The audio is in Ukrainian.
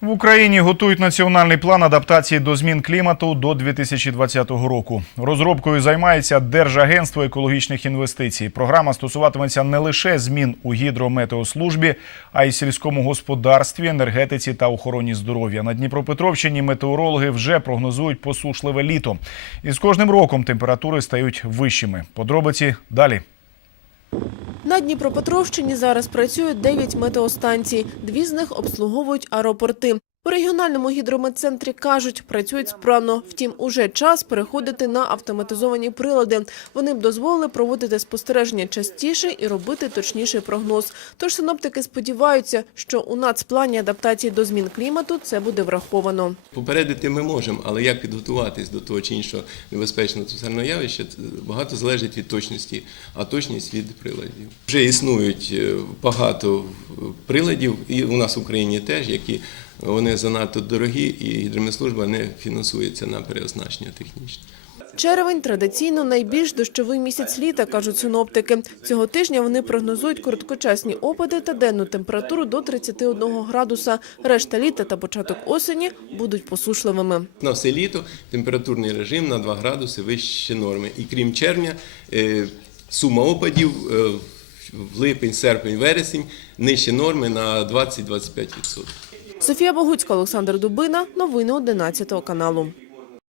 В Україні готують національний план адаптації до змін клімату до 2020 року. Розробкою займається Держагентство екологічних інвестицій. Програма стосуватиметься не лише змін у гідрометеослужбі, а й сільському господарстві, енергетиці та охороні здоров'я. На Дніпропетровщині метеорологи вже прогнозують посушливе літо. І з кожним роком температури стають вищими. Подробиці далі. На Дніпропетровщині зараз працюють 9 метеостанцій. Дві з них обслуговують аеропорти. У регіональному гідрометцентрі кажуть, працюють справно. Втім, уже час переходити на автоматизовані прилади. Вони б дозволили проводити спостереження частіше і робити точніший прогноз. Тож синоптики сподіваються, що у нацплані адаптації до змін клімату це буде враховано. Попередити ми можемо, але як підготуватись до того чи іншого небезпечного атмосферного явища, багато залежить від точності, а точність від приладів. Вже існують е, багато приладів, і у нас в Україні теж, які вони занадто дорогі, і гідрометслужба не фінансується на переоснащення технічне. Червень традиційно найбільш дощовий місяць літа, кажуть синоптики. Цього тижня вони прогнозують короткочасні опади та денну температуру до 31 градуса. Решта літа та початок осені будуть посушливими. На все літо температурний режим на 2 градуси вище норми. І крім червня, е, сума опадів е, в липень, серпень, вересень нижче норми на 20-25%. Софія Богуцька, Олександр Дубина. Новини 11 каналу.